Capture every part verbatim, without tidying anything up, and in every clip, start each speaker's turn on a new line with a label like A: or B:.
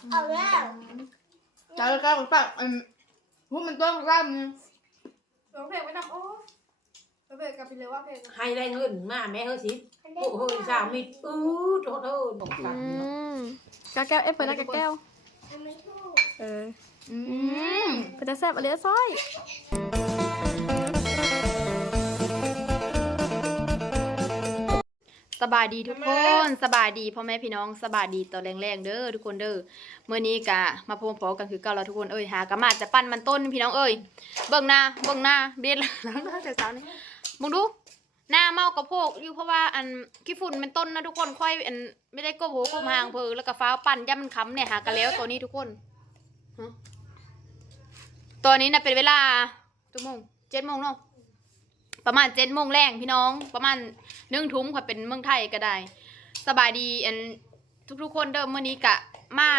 A: เอาแล้ว
B: แต่ละก้าวกับอันพวกมันต้องร่ำนี่
A: ร้องเพลงไม่ทำโอ้ร้องเพลงกับไปเลยว่าเพลง
C: ให้ได้เงินมาแม่เฮ้ยสิโอ้โหสาวมิดอู้โทษเธอบอกกันเนาะ
D: กาแก้วเอฟเปิดนะกาแก้วเอออืมเป็นจะแซ่บอะไรซ้อยสบายดีทุกคนสบายดีพ่อแม่พี่น้องสบายดีต่อแรงๆเด้อทุกคนเด้อเมื่อนี้กะมาพบพอกันคือเก่าแล้วทุกคนเอ้ยหากะมาจะปั้นมันต้นพี่น้องเอ้ยเบิ่งหน้าเบิ่งหน้าเบียดหลังแต่เช้านี้มึงดูหน้าเมากระโพกอยู่เพราะว่าอันขี้ฝุ่นมันต้นนะทุกคนค่อยอันไม่ได้ก้มหัวก้มหางเพอแล้วก็ฟ้าปั่นย่ำมันค้ำเนี่ยหากะแล้วตัวนี้ทุกคนตัวนี้นะเป็นเวลาชั่วโมงเจ็ดโมงเนาะประมาณเจ็ดโมงแรงพี่น้องประมาณนึ่งทุ่มค่ะเป็นเมืองไทยก็ได้สบายดีอันทุกๆคนเดิมมื้อนี้กะมา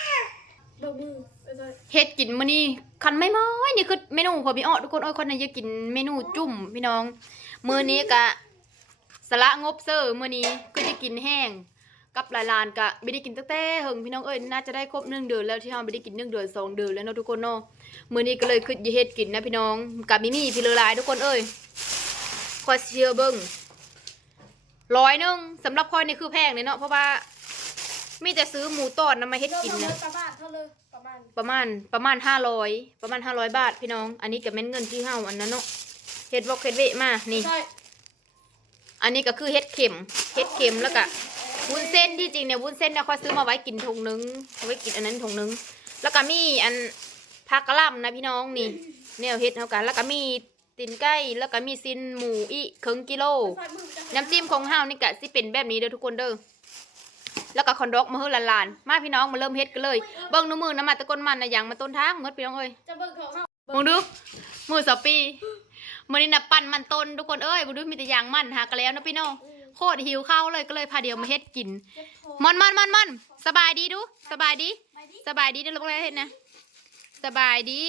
D: เฮ็ดกินมื้อนี้คันไม่ม้อยนี่คือเมนูของพี่อ้อทุกคนอ้อยคนไหนจะกินเมนูจุ่มพี่น้องมื้อนี้กะสละงบเซอร์มื้อนี้ก็จะกินแห้งกับหลายร้านกะไม่ได้กินตั้งแต่เฮิงพี่น้องเอ้ยน่าจะได้ครบหนึ่งเดือนแล้วที่เราไม่ได้กินหนึ่งเดือนสองเดือนแล้วเนาะทุกคนเนาะมื้อนี้ก็เลยคือจะเฮ็ดกินนะพี่น้องกับมิมี่พี่เลอหลายทุกคนเอ้ยคอยเชียร์เบิ้งร้อยหนึ่งสำหรับคอยนี่คือแพงเลยเนาะเพราะว่ามีแต่ซื้อหมูตอดนำมาเฮ็ดกินนะประมาณเท่าเลยประมาณประมาณประมาณห้าร้อยประมาณห้าร้อยบาทพี่น้องอันนี้ก็แม่นเงินที่เฮาอันนั้นเนาะเฮ็ดวอกเฮ็ดเวะมานี่อันนี้ก็คือเฮ็ดเข็มเฮ็ดเข็มแล้วก็วุ้นเส้นที่จริงเนี่ยวุ้นเส้นเนี่ยคอยซื้อมาไว้กินถุงนึงเอาไว้กินอันนั้นถุงนึงแล้วก็มีอันผักกะหล่ำนะพี่น้องนี่แนวเฮ็ดเท่ากันแล้วก็มีตีนไก่แล้วก็มีซินหมูอีครึ่งกิโลน้ำจิ้มของเฮานี่กะสิเป็นแบบนี้เด้อทุกคนเด้อแล้วก็คอนดอกมาเฮือหลานๆมาพี่น้องมาเริ่มเฮ็ดกันเลยเบิ่งน้ำมือน้ำมันตะกนมันนะอย่างมาต้นทางหมดพี่น้องเอ้ยจะเบิ่งของเฮามองดูมือสปีมื้อนี้น่ะปั่นมันต้นทุกคนเอ้ยบ่ดูมีแต่อย่างมันหากันแล้วนะพี่น้องโคตรหิวข้าวเลยก็เลยพาเดียวมาเฮ็ดกินมันมันมันมันสบายดีดูสบายดีสบายดีเด้อลูกเลยเฮ็ดนะสบายดี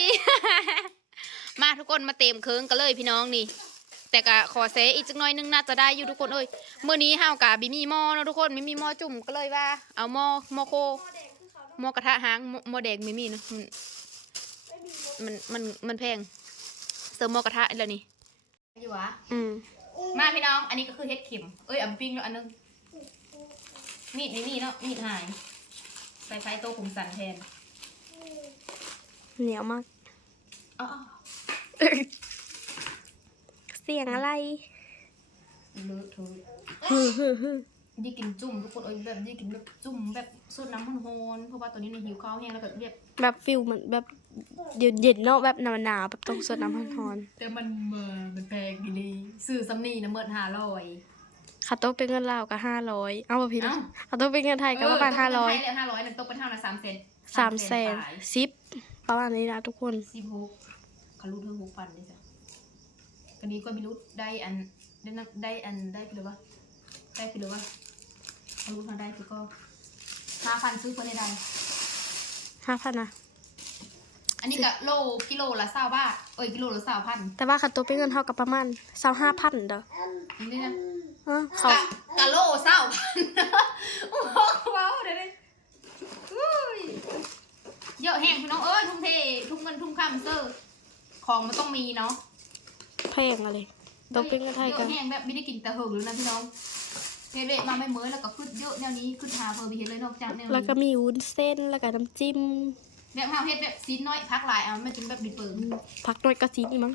D: มาทุกคนมาเต็มเคิงกันเลยพี่น้องนี่แต่ก็ขอเซอีกจักหน่อยนึงน่าจะได้อยู่ทุกคนเอ้ยเมื่อนี้ห้าวกะบิมีหม้อเนาะทุกคนไม่มีหม้อจุ่มก็เลยว่าเอาหม้อหม้อโคหม้อกระทะหางหม้อแดงไม่มีเนาะมันมันมันแพงเสิร์ฟหม้อกระทะแล้วนี่อยู่วะอืมมาพี่น้องอันนี้ก็คือเฮ็ดเข็มเอ้ยเอาปิ้งแล้วอันนึงมีดไม่มีเนาะมีดหายใส่ไฟโตขุมสันแทนเหนียวมากอ๋อเสียงอะไรเลอะเทอะยี่กินจุ่มทุกคนเอ้ยแบบยี่กินแบบจุ่มแบบสูตรน้ำมันโฮนเพราะว่าตัวนี้ในหิวข้าวแห้งแล้วแบบแบบแบบฟิลเหมือนแบบเย็นๆเนาะแบบหนาวๆแบบต้องสูตรน้ำมันโฮนแต่มันเมื่อมันแพงดีเลยซื้อซัมนี่นะเมื่อห้าร้อยค่าโต๊ะเป็นเงินลาวก็ห้าร้อยเอาป่ะพี่นะค่าโต๊ะเป็นเงินไทยก็ประมาณห้าร้อยห้าร้อยหนึ่งโต๊ะเป็นเท่าไหร่สามเซนสามเซนสิบประมาณนี้นะทุกคนสิบหกเขารู้เรื่องหกพันเลยจ้ะกันนี้ก็ไม่รู้ได้อันได้ได้อันได้คือว่าได้คือว่าเขารู้ทางได้คือก็ห้าพันซื้อคนได้ห้าพันนะอันนี้ก็โลกิโลละเศร้าบาทเอ้ยกิโลละเศร้าพันแต่ว่าค่าตัวเป็นเงินเท่ากับประมาณเศร้าห้าพันเด้อนี่นะเขากะโลเศร้าพันโอ้โหว้าวเดี๋ยวนี้เยอะแห้งพี่น้องเอ้ยทุ่มเททุ่มเงินทุ่มคำเซอร์ของมันต้องมีเนาะแพงอะไรต้องเป็นเงินไทยกันเยอะแห้งแบบไม่ได้กินแต่เหิงหรือนะพี่น้องเฮเบะมาไม่เมื่อแล้วก็ขึ้นเยอะแนวนี้ขึ้นหาเพอร์บีเฮดเลยนอกจากแนวนี้แล้วก็มีวุ้นเส้นแล้วก็น้ำจิ้มแบบข้าวเฮ็ดแบบซีนน้อยพักหลายอ่ะไม่ถึงแบบดิเปิงพักน้อยก็ซีนนี่มั้ง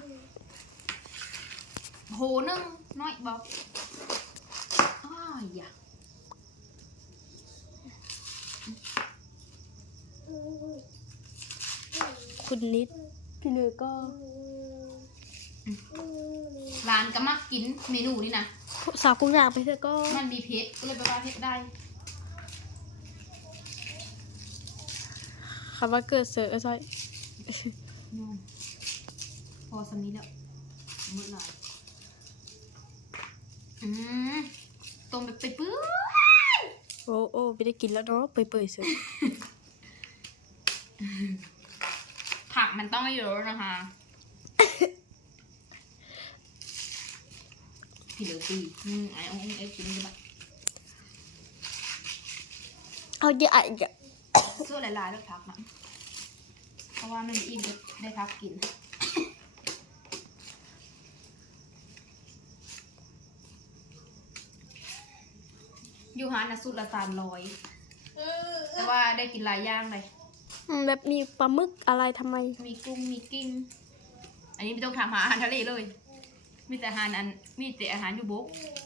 D: โหนึ่งน้อยบอกอ้ายอย่าคุณนิดพี่เลือก็ร้านก็มักกินเมนูนี่นะสาวกุ้งอยากไปเธอก็มันมีเพชรก็เลยไปว่าเพชรได้คำว่าเกิดเสือก็ใช่พอสำนี้แล้วมืดหน่อยอืมต้มแบบเปื่อยโอ้โอ้ไม่ได้กินแล้วเนาะเปื่อยๆเสือผักมันต้องเยอะนะคะพี่เหลือตีอืมไอ้องไอ้กินได้บ้างเอาเยอะอ่ะเยอะเสื้ออะไรหลายๆแล้วพักนะเพราะว่ามันอิ่มได้พักกินอยู่หานะสุดละสามร้อยแต่ว่าได้กินหลายอย่างเลย
B: อืมแบบมีปลาหมึกอะไรทำไม
D: มีกุ้งมีกิ้งอันนี้ไม่ต้องถามหาอาหารทะเลเลย มีแต่อาหารอันมีแต่อาหารอยู่บก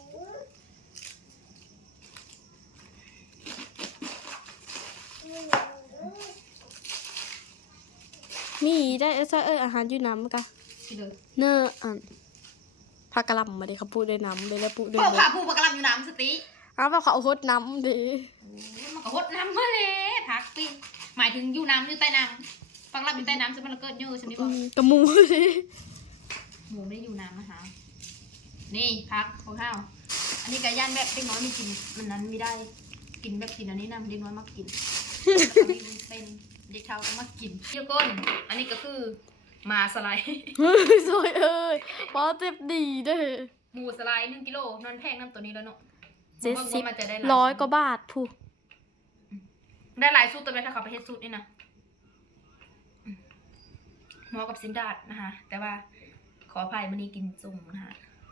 B: มีได้เออเอออาหารอยู่น้ำกะ
D: ที่เลย
B: เนอะอ่ะผักกะหล่ำมาดิเขาพูดด้วยน้ำเลยแล้วพูดด้วย
D: พวกขาปูปลากระลำอยู่น้ำสติ
B: อ้าวเขาเอาฮดน้ำดิ
D: มันก็หดน้ำมาเลยพักปิ้งหมายถึงอยู่น้ำอยู่ใต้น้ำปลากระลำอยู่ใต้น้ำจะมันเกิดเยอะใช่ไหมบ
B: อื
D: อก
B: มกระหมูดิ
D: หมูไม่ได้อยู่น้ำนะคะนี่พักข้าวข้าวอันนี้ไก่ย่างแบบเด็กน้อยไม่กินมันนั้นไม่ได้กินแบบกินอันนี้นะเด็กน้อยมักกินแล้วก็มีวุ้นเส้นเด็กเท่าก็มักกินเดี๋ยวก้นอันนี้ก็คือมาสไลด์
B: เฮ้ยสวยเอ้ยปอเจ็บดีเด้อ
D: หมูสไลด์หนึ่งกิโลนอนแพงน้ำตัวนี้แล้วเนาะ
B: เจ็ดสิบ
D: ว่ามันจะได้หล
B: ร้อยกว่าบาทผู้
D: ได้หลายสูตรตัวไหมถ้าเขาไปเฮ็ดสูตรนี่นะอืมเหมาะกับสินดาดนะคะ แต่ว่าขออภัยมันนี้กินจุ่มนะคะ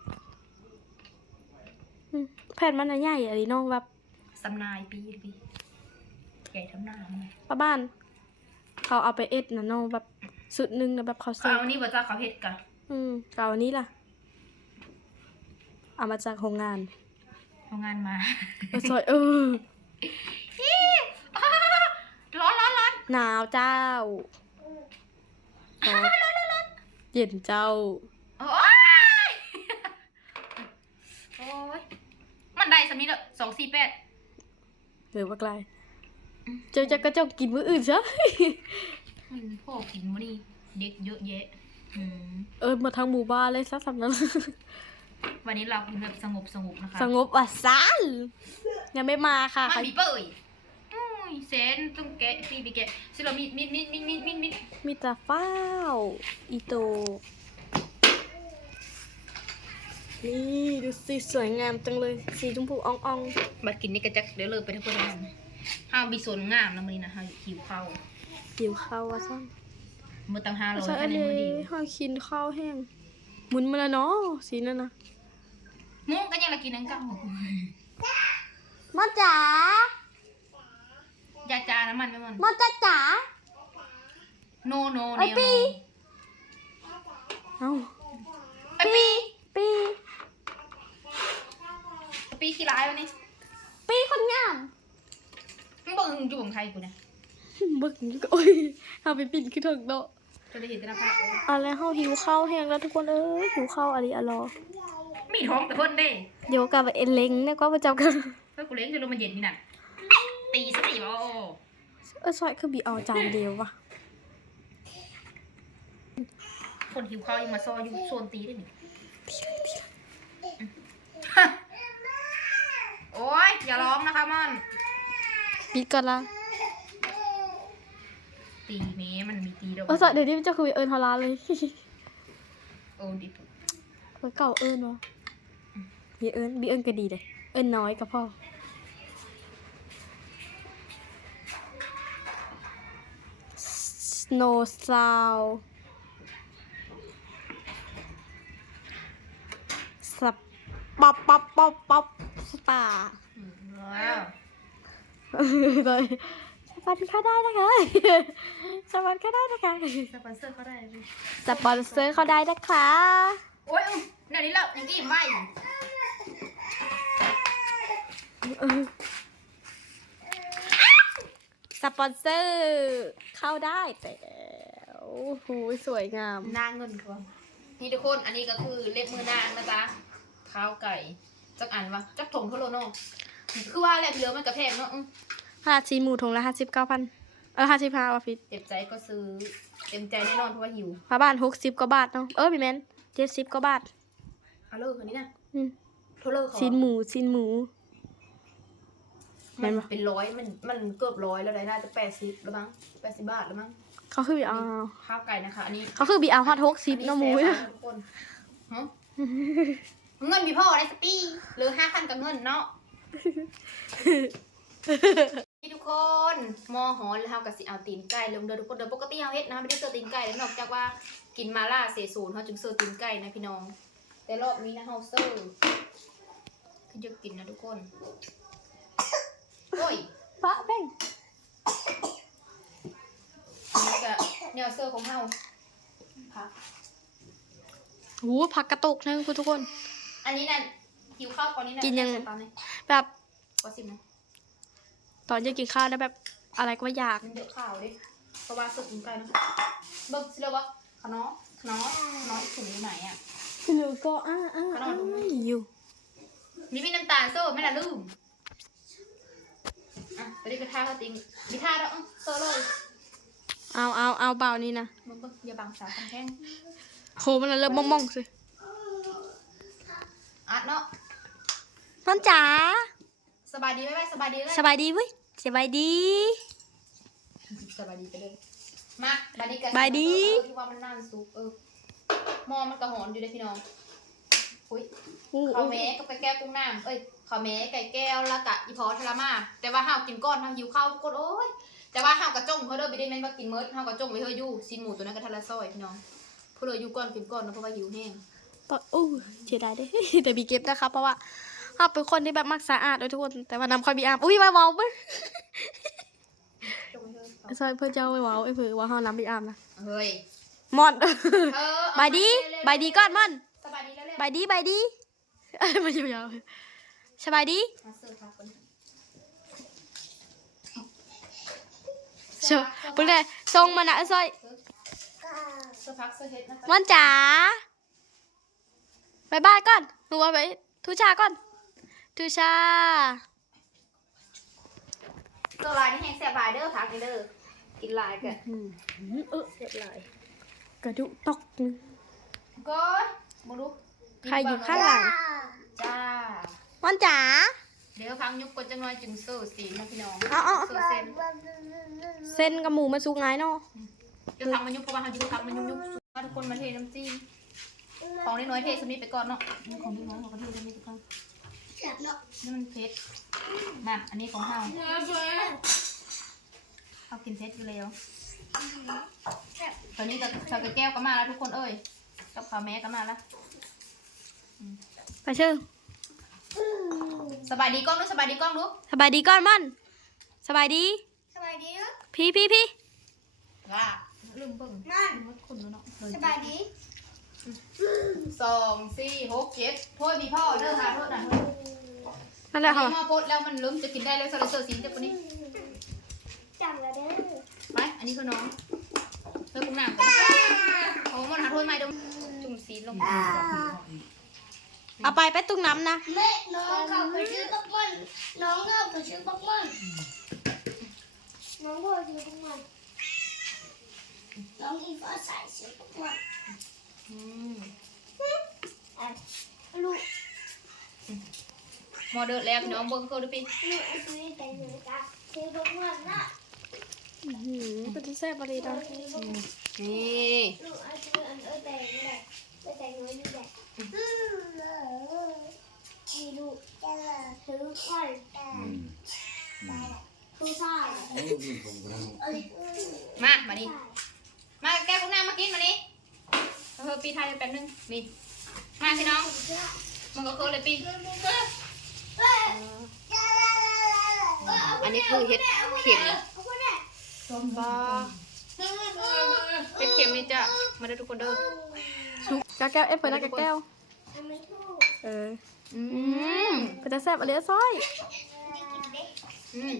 B: อืมแผ่นมันน่ะใหญ่อะไรน้องแบบ
D: สำนายปีปีใหญ่ทำหน้าไง
B: ป้าบ้าน เขาเอาไปเอ็ดนะน้องแบบสุดหนึงนะแบบเขา
D: เอา
B: เสิร์ฟ
D: อันนี้บ่จ้าเขาเฮ็ดกัน
B: อืมเก่าอันนี้ล่ะ เอามาจากโรงงาน
D: ทำงานมา
B: เออสวยเออ
D: อ้าร้อนร้อนร้อน
B: หนาวเจ้าร้อนเย็นเจ้า
D: โอ้ยโอ้ยมันได้สำนี้เด้อสองสี่แปด
B: หรือว่าไกลเจ้าจะก็เจ้ากินมื้ออื่นซะ
D: มันพ่อกินวะนี่เด็กเยอะแยะอืม
B: เออมาทางหมู่บ้านเลยซะสำนั้น
D: วันนี้เรากินแบบสงบสงบนะคะ
B: สงบอ่ะซานยังไม่มาค่ะ
D: มันมีเปยอุ้ยเซนต้องแกะปีไปแกะสิเรามีมีมีมีมีมีมี
B: มีแต่ฟ้าวอีโต นี่ดูสิสวยงามจังเลย สีชมพูอ่อง
D: บัดกินนี่กระจักเดี๋ยวเลยไปทั้งคนเลยห้าวมีส่วนงามนะมื้อนี้นะห้าวหิวข้าว
B: ๆหิวข้าวอ่ะซ่อน
D: มื้อตั้งห้าร้อย
B: ใช่
D: แค่
B: อัน
D: ใน
B: นี้
D: มื้อเดียว
B: ห้ากินข้าวแห้งหมุนมาแล้วเนาะสีนั่นนะ
D: มุ้งก็ยังละกินนั่งเก้า
B: มาจ๋า
D: อยากจาน้ำมันไหมมัน
B: มาจ๋าจ๋า
D: โนโน
B: ไอ้
D: เนว
B: ปี เอ้า
D: ไอปี
B: ปี
D: ปีขี้ร้ายวันนี้
B: ปีคนงาม
D: มึงบอกมึงอยู่ของใครกูเนี่ย
B: บึกโอ้ยเอาไปปิ่นขึ้นถึงโตะ
D: จะได้เห็นแต่ละภาพ
B: อะไรเฮาหิวข้าวแห้งแล้วทุกคนเอ้ยหิวข้าวอะไรอะรอ
D: มีท้องแต่เพิ่นเด้
B: เดี๋ยวกลับไปเอ็นเล้งนะก็มาจับกัน
D: เพื่อกูเลี้ยงจะลงมาเย็นนี่น่ะตีสติบ่
B: เออซอยคือบีเอาจานเดียววะ
D: คนหิวข้าวยังมาซอยอยู่โซนตีได้หนิโอ้ยอย่าร้องนะคะมัน
B: ปิดก่อนละ
D: ตีเมมันมีตีดอก
B: เออซอยเดี๋ยวนี้มันจะคุยเอิญฮอลลาเลย
D: โอ้ดิ
B: เออเก่าเอิญวะบีเอิญบีเอิญก็ดีเลยเอิญน้อยกับพ่อ Snow Sound สับป๊อปป๊อปป๊อปป๊อปสตาร์
D: ว้าว
B: เลยสปอนเข้าได้นะคะสปอนเข้าได้นะคะ
D: สปอนเซอร์เขาได้เลย
B: สปอนเซอร์เข้าได้นะคะ
D: โอ้ยอุ๊ยเดี๋ยวนี้เราอย่างกี้ไม่
B: สปอนเซอร์เข้าได้แต่โอ้โหสวยงาม
D: นางเงินเขานี่ทุกคนอันนี้ก็คือเล็บมือนางนะจ๊ะข้าวไก่จักอันวะจักถงเท่าโลโน่คือว่าแหละเหลือมันกระแพงเนาะอื้อ
B: ห้าชิ้นหมูถุงละห้าสิบเก้าพันเออห้าสิบห้าว่าฟิต
D: เจ็บใจก็ซื้อเต็มใจแน่นอนเพราะว่าหิว
B: พาบ้านหกสิบกว่าบาทเนาะเออพี่แมนเจ็ดสิบกว่าบาท
D: เอาเลิกคนนี้นะ
B: อืม
D: โทรเลิกเขา
B: ชิ้นหมูชิ้นหมู
D: มัน
B: เห็นปะ
D: เป็นร้อยมันมันเกือบร้อยแล้วได้น่าจะแปดสิบแล้วมั้งแปดสิบบาทแล้วมั้ง
B: เขาคือบีเอา
D: ข้าวไก่นะคะอันนี้
B: เขาคือบีเอาฮอตหกสิบเนาะหมู
D: อั
B: เนี่ย
D: แซ่บมากทุกคนฮะเงินมีพ่อได้สปีหรือห้าพันกับเงินเนาะทุกคนหม้อหอนแล้วเฮาก็สิเอาตีนไก่ลงเด้อทุกคนเด้อปกติเฮาเฮ็ดนะไม่ได้เสิร์ฟตีนไก่แล้วนอกจากว่ากินมาล่าเสศูนย์เฮาจึงเสิร์ฟตีนไก่นะพี่น้องแต่รอบนี้นะเฮาเสิร์ฟขึ้นจะกินนะทุกคนโอ้ย
B: ปะเพ่ง
D: นี่ก็แนวเสิร์ฟของเฮาผัก
B: โอ้ผักกระตุกนะคุณทุกคน
D: อันนี้น่ะหิวข้าวตอนนี้น่ะ
B: กินยัง
D: ตอนนี้
B: แบบ
D: ก็สินะ
B: ตอนจะกินข้าวแล้วแบบอะไรก็ไม่อยาก
D: มันเยอะข้าวดิเพราะว่าเสิร์ฟตีนไก่นะเบิ่งสิเลยวะขนอขนอขนออีกถุงอยู่ไหนอ่ะ
B: หนูก็อ้าอ้าอ้าอยู่
D: มีพี่น้ำตาลโซ่ไม่ละลืมอ่ะไปดิกระทาเขาติงมีท่าแล้วโซ่เลย
B: เอาเอาเอาเบานี่นะ
D: มึงเบิ่งอย่าบังสาวคำแข้ง
B: โหมันเริ่มมองๆสิ
D: อัดเนาะ
B: น้องจ๋า
D: สบายดีไหมไหมสบายดีเลย
B: สบายดีเว้ยสบายดี
D: สบายดีไปเลยมาบายดีกัน
B: บายดี
D: เออที่ว่ามันนานสุกเออหมอมันกระหอนอยู่เลยพี่น้องอุ้ย
B: อู้
D: ข้าวแม้กับไก่แก้วกุ้งน้ำเอ้ยข้าวแม้ไก่แก้วแล้วกะอีพอทารามาแต่ว่าห้าวกินก้อนห้าวหิวข้าวก้อนโอ้ยแต่ว่าห้าวกระจ้งเขาเด้อไปได้แม่นว่ากินเมิร์ดห้าวกระจ้งไว้เฮ้ยยู่ซินหมูตัวนั้นกระทะละซอยพี่น้องผู้เลยอยู่ก้อนกินก้อนนะเพราะว่าหิวแห้ง
B: ปะอู้เสียดายเด้ แต่บีเก็บนะคะเพราะว่าเขาเป็นคนที่แบบมักสะอาดด้วยทุกคนแต่ว่าน้ำค่อยมีอาบอุ้ยมาเว้าเบ้
D: จ้งไว้เฮ้ย
B: ซอยเพื่อเจ้าไว้เว้าไอ้เพื่อว่าเขาน้ำมีอาบนะ
D: เฮ้ย
B: มอน
D: เออบ
B: ายดีบายดีก่อนมอน
D: สบายดีแล้วเร็ว
B: บายดีบายดีเอ้ยมายาวๆสบายดี
D: มาเสิร์ฟค่ะคน
B: เชื่อเพิ่งได้ทรงมันนะซอย
D: เสิร์ฟพักเสิร์ฟเฮ็ดนะคะ
B: มอนจ๋าบายบายก่อนหนูว่าไปทุชาก่อนทุชา
D: เสิร์ฟลายนี่แห้งแซ่บลายเด้อพักนี่เด้อกินลายกัน
B: อืมเออเสียบไหลกระดุกตอกนึง
D: ก็มาดู
B: ใครอยู่ข้างหลัง
D: จ้าม
B: อนจ๋า
D: เดี๋ยวพังยุบกดจังหน่อยจึงเสิร์ฟสีนะพี่น้อง
B: เอาเอา
D: เสิร์ฟเส้น
B: เส้นกับหมูมาสุกไงเนาะ
D: เดี๋ยวพังมันยุบเพราะว่าพังยุบพังมันยุบยุบมาทุกคนมาเทน้ำจิ้มของน้อยๆเทสมิธไปก่อนเนาะของน้อยๆเราก็เทสมิธไปก่อนนี่มันเผ็ดมาอันนี้ของเฮาเขากินเผ็ดอยู่แล้วตอนนี้ก็ชาวกระแก้วก็มาแล้วทุกคนเอ้ยกับข้าวแม่ก็มาแล้ว
B: ไปเชื่อ
D: สบายดีกล้องดูสบายดีกล้องดู
B: สบายดีก่อนมอนสบายดี
A: สบายดี
B: พี่พี่พี่
D: ว่าลืมเบิ่ง
A: นั่น
D: ลืมว่าคนดูเนาะ
A: สบายดี
D: สองสี่หกเจ็ดโทษมีพ่อเด้อค่ะโทษนะ
B: นั่นแหละค่ะ
D: พ่อโพดแล้วมันลืมจะกินได้แล้วสลัดเซอร์สีเจ็บปนี้
A: จังแล้วเด้อ
D: ไปอันนี้คือน้องเธอกุ้งหนังกันโอ้มันหาถ้วยใหม่เด้อจุ่มซีลง
B: เอาไปไปตุ้งน้ำนะ
A: แม่น้องเขาไปซื้อปักมันน้องเขาไปซื้อปักมันน้องเขาซื้อปักมันน้องอีฟ้าใส่ซื้อปักมัน
D: อืม
A: ลูก
D: หมอเดือดแล้วพี่น้องเบิ่งเขาดูปี
A: ลูกซื้อแต่หนูจ้ะซื้อปักมันนะ
B: อื้อหือเป็นแซ่บอะไรดัง
D: นี่
A: ลูกเอาซื้ออันเออแต่นี่แหละเออแต่น้อยนี่แหละนี่ลูกซื้อค่อยผู้ชายเอ้ย
D: มามานี่มาแก้กุ้งหน้ามากินมานี่เออปีไทยแป๊บนึงนี่มาพี่น้องมันก็เคยเลยปีอันนี้คือเห็ดเข็มส้มบ้าเห็ดเข็มนี่จ้ะมาได้ทุกคนเด้อ
B: กะแก้วเอฟเปิดนะกะแก้ว
A: ทำไม่ถูก
B: เออ
D: อืม
B: เป็นแซ่บอะไรซอย
D: อืม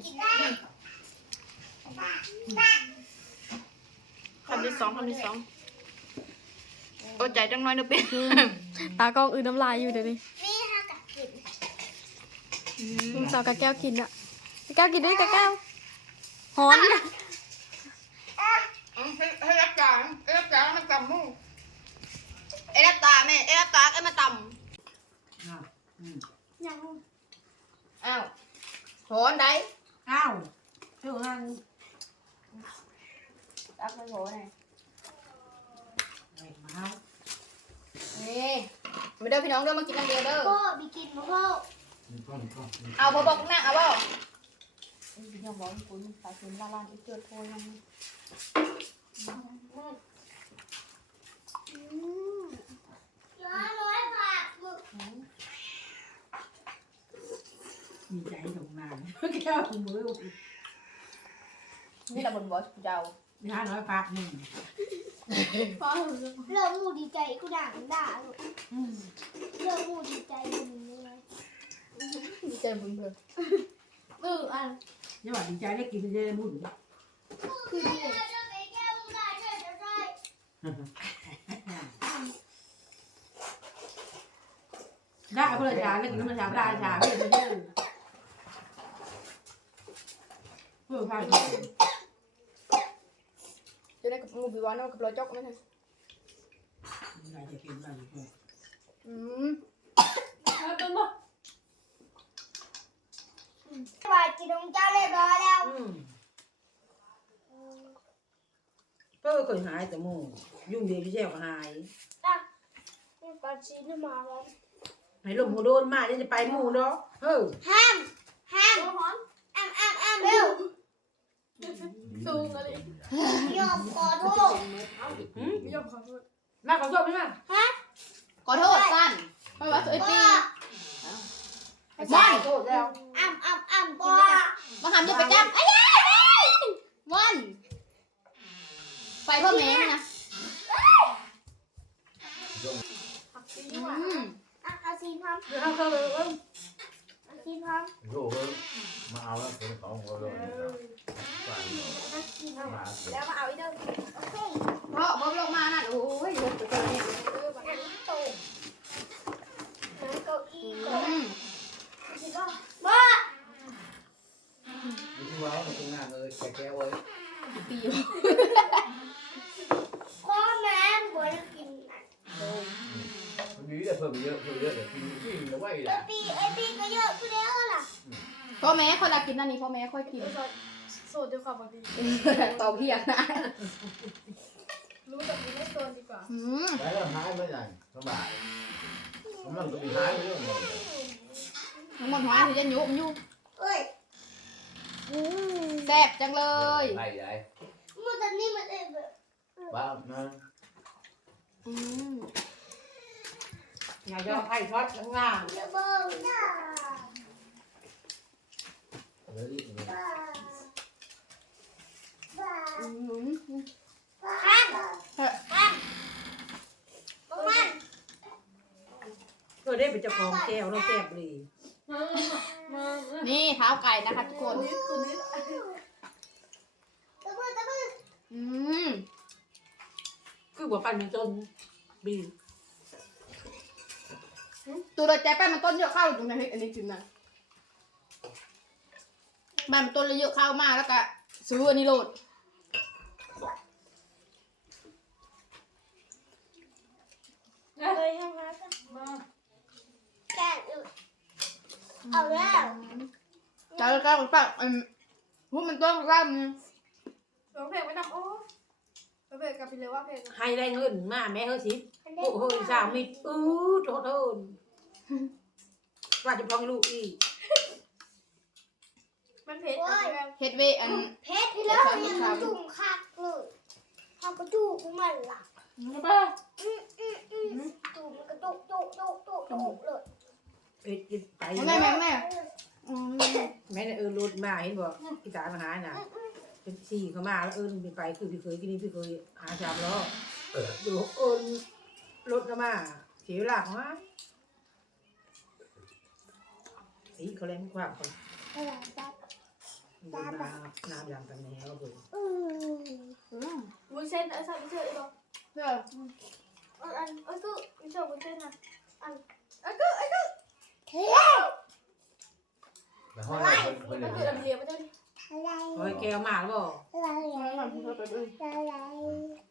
D: คำที่สองคำที่สองโอ้ใจจังน้อยเด้อปี
B: ตากล้องอื่นน้ำลายอยู่เดี๋ยวนี้
A: นี่ค่ะกับกิน
B: ลุงสาวกะแก้วกินอะกะแก้วกินด้วยกะแก้วหอนนะ
D: ให้รับจางให้รับจางมันจำมู่เอ้รับตาแม่เอ้รับตาเอ้มาต
A: ยัง
D: ำอ้าวโหนได้
C: อ้าวเจ้าหัน
D: ตักไปโหนไง
C: ไม่มา
D: นี่มาเด้อพี่น้องเด้อมากินน้ำเดียวเด้อ
A: พ่อไปกินมาพ่อ
D: เอาพอบอกนั่งเอาบ่
B: พี่ยังบอกคุณสายคุณละลานอีกเกิดโทรยัง
A: น้อยน้อยผักหมึก
C: มีใจตรงนั้นแก้วมือ
B: นี่แหละบนบอสเจ้า
C: น้าน้อยพักหนึ่ง
A: เริ่มมูดีใจกูด่ามันด่าลูกเริ่มมูดีใจมึงเลย
B: ดีใจมึงเลย
A: เอออ่ะ
C: นี่ว่าดีใจได้กินจะได้บุญ
A: คือดีจะไปแก้วมึงได้จะจะได้
C: ได้เพื่อนชาได้กินมันชาได้ชาเพื่อนเพื่อนเพื่อนพากิน
B: จะได้กับงูบีวานเอากับรอยจอกไหมเนี่ย
C: อะไรจะกินอะไรเพื่อน
B: อืม
A: ว่ากินนมเจ้าเรียบร้อยแล้ว
C: เพื่อนเคยหายแต่มูยุ่งเดียวพี่แจ้วหาย
A: อ่ะปลาชีนมาแล้ว
C: ให้ลมหัวโดนมาจะไปมูเนาะเฮ้ย
A: ห้ามห้ามอ้ำอ้ำอ้ำเร็ว
B: สูงอะไร
A: ยอมขอโทษ
B: ไม่ยอมขอโทษ
C: มาขอโทษไหมมา
A: ฮะ
B: ขอโทษสั้นเพราะว่าตัวไอ้ปี
C: ไม่โทษแล้ว
A: อ้ำอ้ำอ้ำปอ
B: มาทำจะไปจับไอ้ยัยวันไปพ่อแม่นะอืม
A: อ่ะเอาซีนพร้อม
C: เดี๋ยวเขาเข้าเลยเอ้ย
A: เอาซีนพร้อม
E: โยกมาเอาแล้วคนสองคนเลยฝัน
A: เอาซีนพร้อม
E: มาเสร็จ
A: แล้วมาเอาอีกเด้อโอเค
B: เพราะพอลงมานั่นโอ้ยรถตัวนี้
A: นั่งโต๊ะนั่งเก้าอี้
B: อื
A: โต๊ะ
B: ม
A: คิดว่าบ้า
E: อยู่ที่ว้าวตรงหน้าเลยแกแกไว้
B: ปี
A: พ่อแม่บ่ได้กินน่ะ
E: มันมีแต่เพิ่มเยอะเพิ่มเยอะแต่กินกินแล้วไว้
A: ไอ้
E: ละ
A: ปีไอ้ปีก็เยอะกูแล้วล่ะ
B: พ่อแม่คนละกินนั่นนี่พ่อแม่ค่อยกิน
F: โสดดีกว่าบางที
B: ต่อเพียงนะ
F: รู้แต่ไม่ได้โซนดีกว่า
B: อืม
E: ไปแล้วหายไปไหนสบายมันก็มีหายไปเรื่องมัน
B: ทั้งหมดหัวที่จะยุบยุบ
A: เอ้ย
B: แซ่บจังเลย
E: ไปใหญ่
A: มันตอนนี้มันเองแบบ
E: บ้านะ
B: อืม
C: อย่ายอมให้ทอดข้างล่าง
A: เดี๋ยวเบิ่งจ้า
E: เลย
A: บ้าบ้า
B: อืม
A: ข้ามข้ามประมาณ
C: เพื่อได้เป็นเจ้าของแก้วเราแซ่บเลย
B: นี่เท้าไก่นะคะทุกคน
A: ตะมือตะมือ
B: อืม
C: คือหัวปั่นเป็นต้นบี
B: ตัวโดยใจแป้งมันต้นเยอะเข้าตรงนี้อันนี้จริงนะแป้งมันต้นเลยเยอะเข้ามากแล้วก็ซื้ออันนี้โหลด
A: เลยทำงานแก่อึเอาแล้ว
B: แล้วก็แป้งอืมพวกมันต้นร่างนึง
F: ร้องเพลงไม่ทำโอ้ร้องเพลงกับไปเลยว่าเพลง
C: ให้ได้เงินมาแม่เฮ้ยสิโอ้โหสามมิตรอู้โทษโทษว่าจะพองลูกอีก
F: มันเพลงแบบ
B: เฮ็ดเวอัน
A: เพชรพี่แล้วยังมันจุ่มคักเลยทำกระจุกมันล่ะ
B: ป้า
A: อืมอืมอืมจุ่มมันกระจุกจุกจุกจุกจุกเลย
C: เอ็ดกินไป
B: แม่แม่แม่อืม
C: แม่เออรูดมาเห็นบอกอีสานมาหาน่ะเป็นสี่เขามาแล้วเอิญไปคือพี่เคยกินนี่พี่เคยหาชามล้อดูเอิญรถเข้ามาเสียเวลาของมันอีเขาเล่นความคน
A: อะไรจ๊ะ
C: น้ำน้ำยางกันแนวเลย
A: อืม
B: อืม
F: วุ้นเส้นไอ้สัตว์ไม่เชื่อหรอก
B: เด้อ
F: อันอันไอ้คือไม่เชื่อวุ้นเส้นนะ
A: เฮ้ย
E: แล้วห้องคน
F: มัน
E: เล
F: คือย ลำเลียงไม่ได้ดิ
A: อะไร
C: โอ้ยแก้วมาแล้วบอก
A: อะไร
B: เอาหน่อยเพิ่มไปด้วย
A: อะไร